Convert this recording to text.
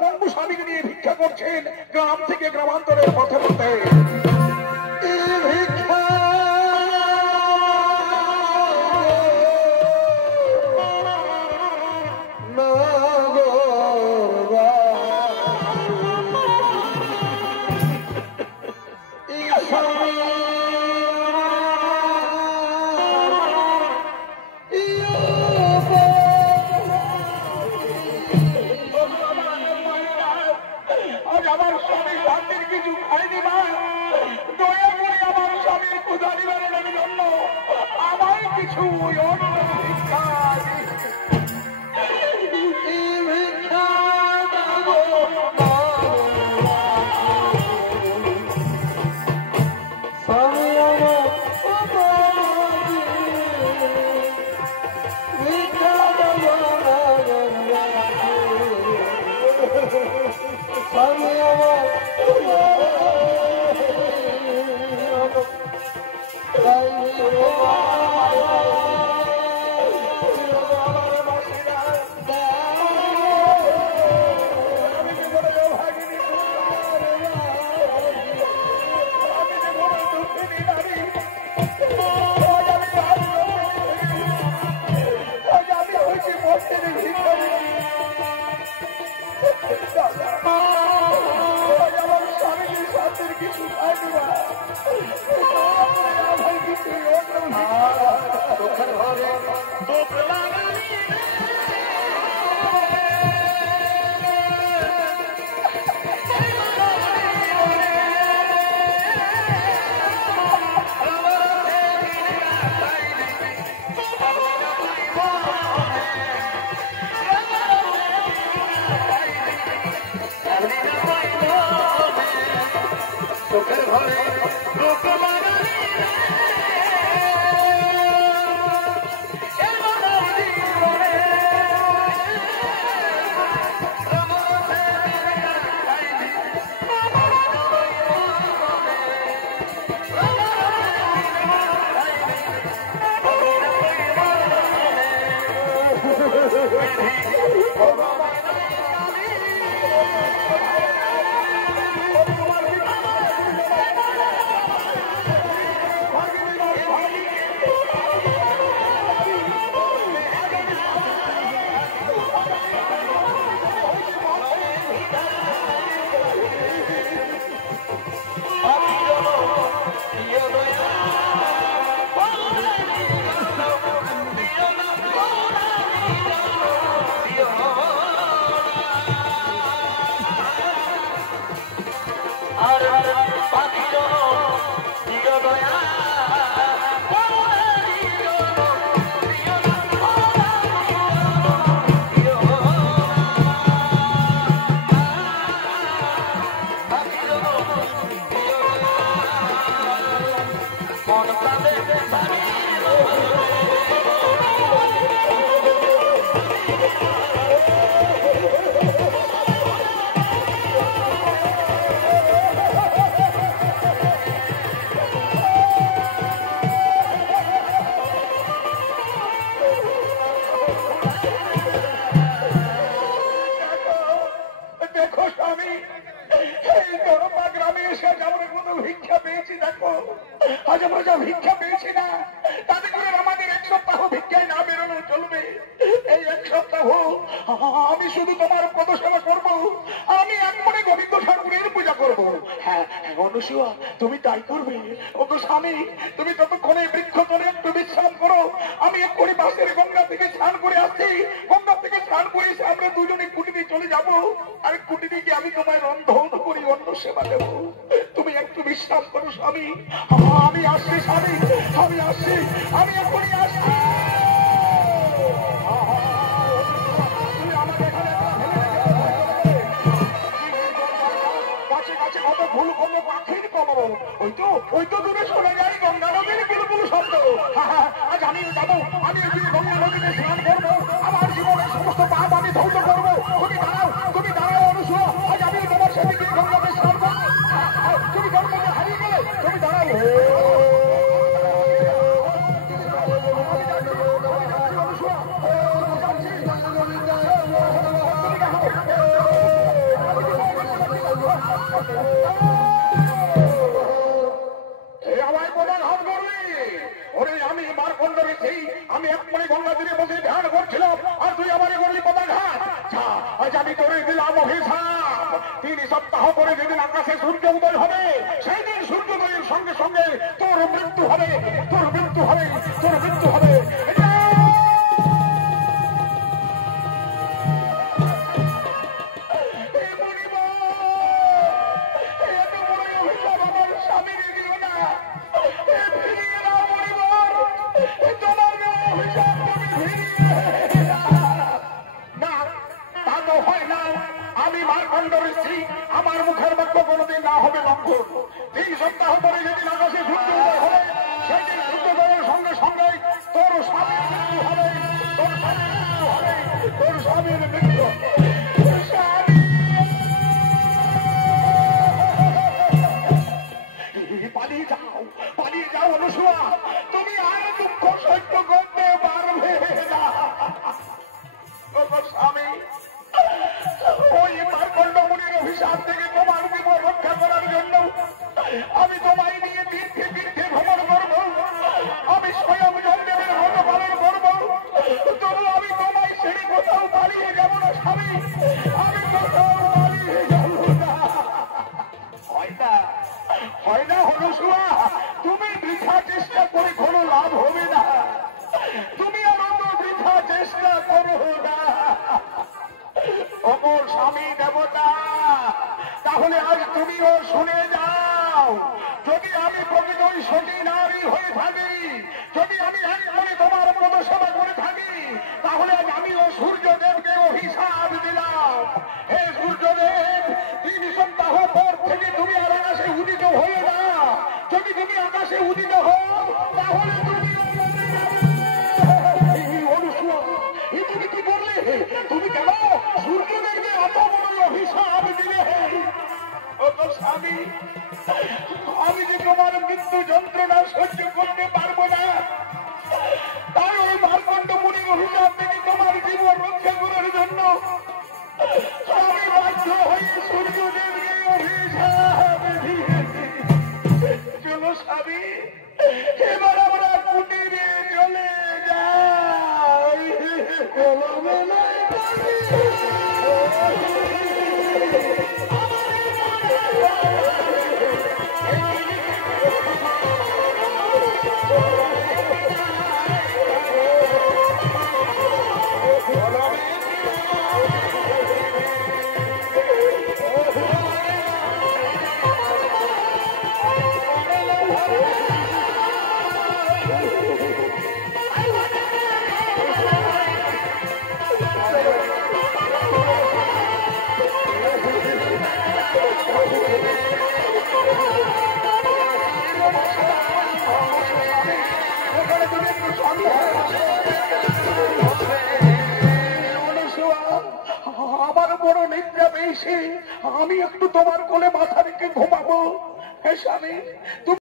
গঙ্গু স্বামীকে নিয়ে ভিক্ষা করছেন গ্রাম থেকে গ্রামান্তরের পথে পথে। তুমি তাই করবে ওগো স্বামী, তুমি ততক্ষণে বৃক্ষতলে একটু বিশ্রাম করো। আমি এক্ষুনি বাসের গঙ্গা থেকে স্নান করে আসছি। গঙ্গা থেকে স্নান করে এসে আমরা দুজনে কুটিতে চলে যাব। আর কুটিতে গিয়ে আমি তোমায় রন্ধন করি, অন্ন সেবা দেব। তুমি একটু বিশ্রাম করো স্বামী। আমি আসছি স্বামী, আমি আসছি, আমি এক্ষুনি আসছি। ওই তো দূরে শোনা যায় গঙ্গা নদীর কিলকুল শব্দ। আজ আমিও যাবো, আমি গঙ্গা নদীতে স্নান করবো, আমার জীবনের সমস্ত পাপ আমি ধ্বংস করবো। তুমি দাঁড়াও অনুসূয়া, আজ আমি তোমার সাথে গিয়ে গঙ্গাতে স্নান করবো। তুমি গঙ্গাতে হারিয়ে গেলে, তুমি দাঁড়াও। অনুসূয়া আমায় প্রধান হাত করবি ওরে আমি মারকণ্ড রেখে আমি এক মনে গঙ্গা তীরে বসে ধ্যান করছিলাম আর তুই আমারে করলি প্রধান হাত আজ আমি তোরে দিলাম অভিশাপ 3 সপ্তাহ পরে যেদিন আকাশে সূর্য উদয় হবে সেই দিন সূর্যোদয়ের সঙ্গে সঙ্গে তোর মৃত্যু হবে তোর মৃত্যু হবে তোর মৃত্যু হবে আমি মারকণ্ড ঋষি আমার মুখের বাক্য কোনদিন না হবে লঙ্ঘন 3 সপ্তাহ পরে যেদিন আকাশে সূর্যোদয় হবে সেদিন সূর্যোদয়ের সঙ্গে সঙ্গে তোর স্বামীর মৃত্যু হবে তোর স্বামীর মৃত্যু হবে তোর স্বামীর মৃত্যু পালিয়ে যাও অনুসুয়া তুমি আর দুঃখ সহ্য করতে পারবে না স্বামী ওই মারকণ্ড মুনির অভিশাপ থেকে তোমার জীবন রক্ষা করার জন্য আমি তোমায় নিয়ে তীর্থে তীর্থে ভ্রমণ করব আমি স্বয়ং জনদেবের ব্রত পালন করব তবু আমি তোমায় ছেড়ে কোথাও পালিয়ে যাব না স্বামী আমি কোথাও পালিয়ে যাব না হয় না অনুসুয়া তুমি বৃথা চেষ্টা করে কোনো লাভ হবে না তুমি আমার বৃথা চেষ্টা করো না ওগো স্বামী দেবতা তাহলে আজ তুমিও শুনে যাও যদি আমি প্রকৃতই সতী নারী হয়ে থাকি যদি আমি একবারে তোমার মত সেবা করে থাকি তাহলে আজ আমিও সূর্যদেবকে অভিশাপ দিলাম হে সূর্যদেব 3 সপ্তাহ পর থেকে তুমি আর আকাশে উদিত হয়ে না যদি তুমি আকাশে উদিত হও তাহলে তুমি তুমি কি করলে তুমি কেন সূর্যদেবকে এত বড় অভিশাপ দিলে স্বামী আমি যে তোমার মৃত্যু যন্ত্রণা সহ্য করতে পারবো না তাই ওই মারকণ্ড মুনির অভিশাপ থেকে তোমার জীবন রক্ষা করার জন্য আমি বাধ্য হয়ে সূর্যদেবকে অভিশাপ দিয়েছি চলো স্বামী এবার আমরা কুটিরে চলে যাই আমার বড় নিদ্রা পেয়েছে আমি একটু তোমার কোলে মাথা রেখে ঘুমাবো হে স্বামী।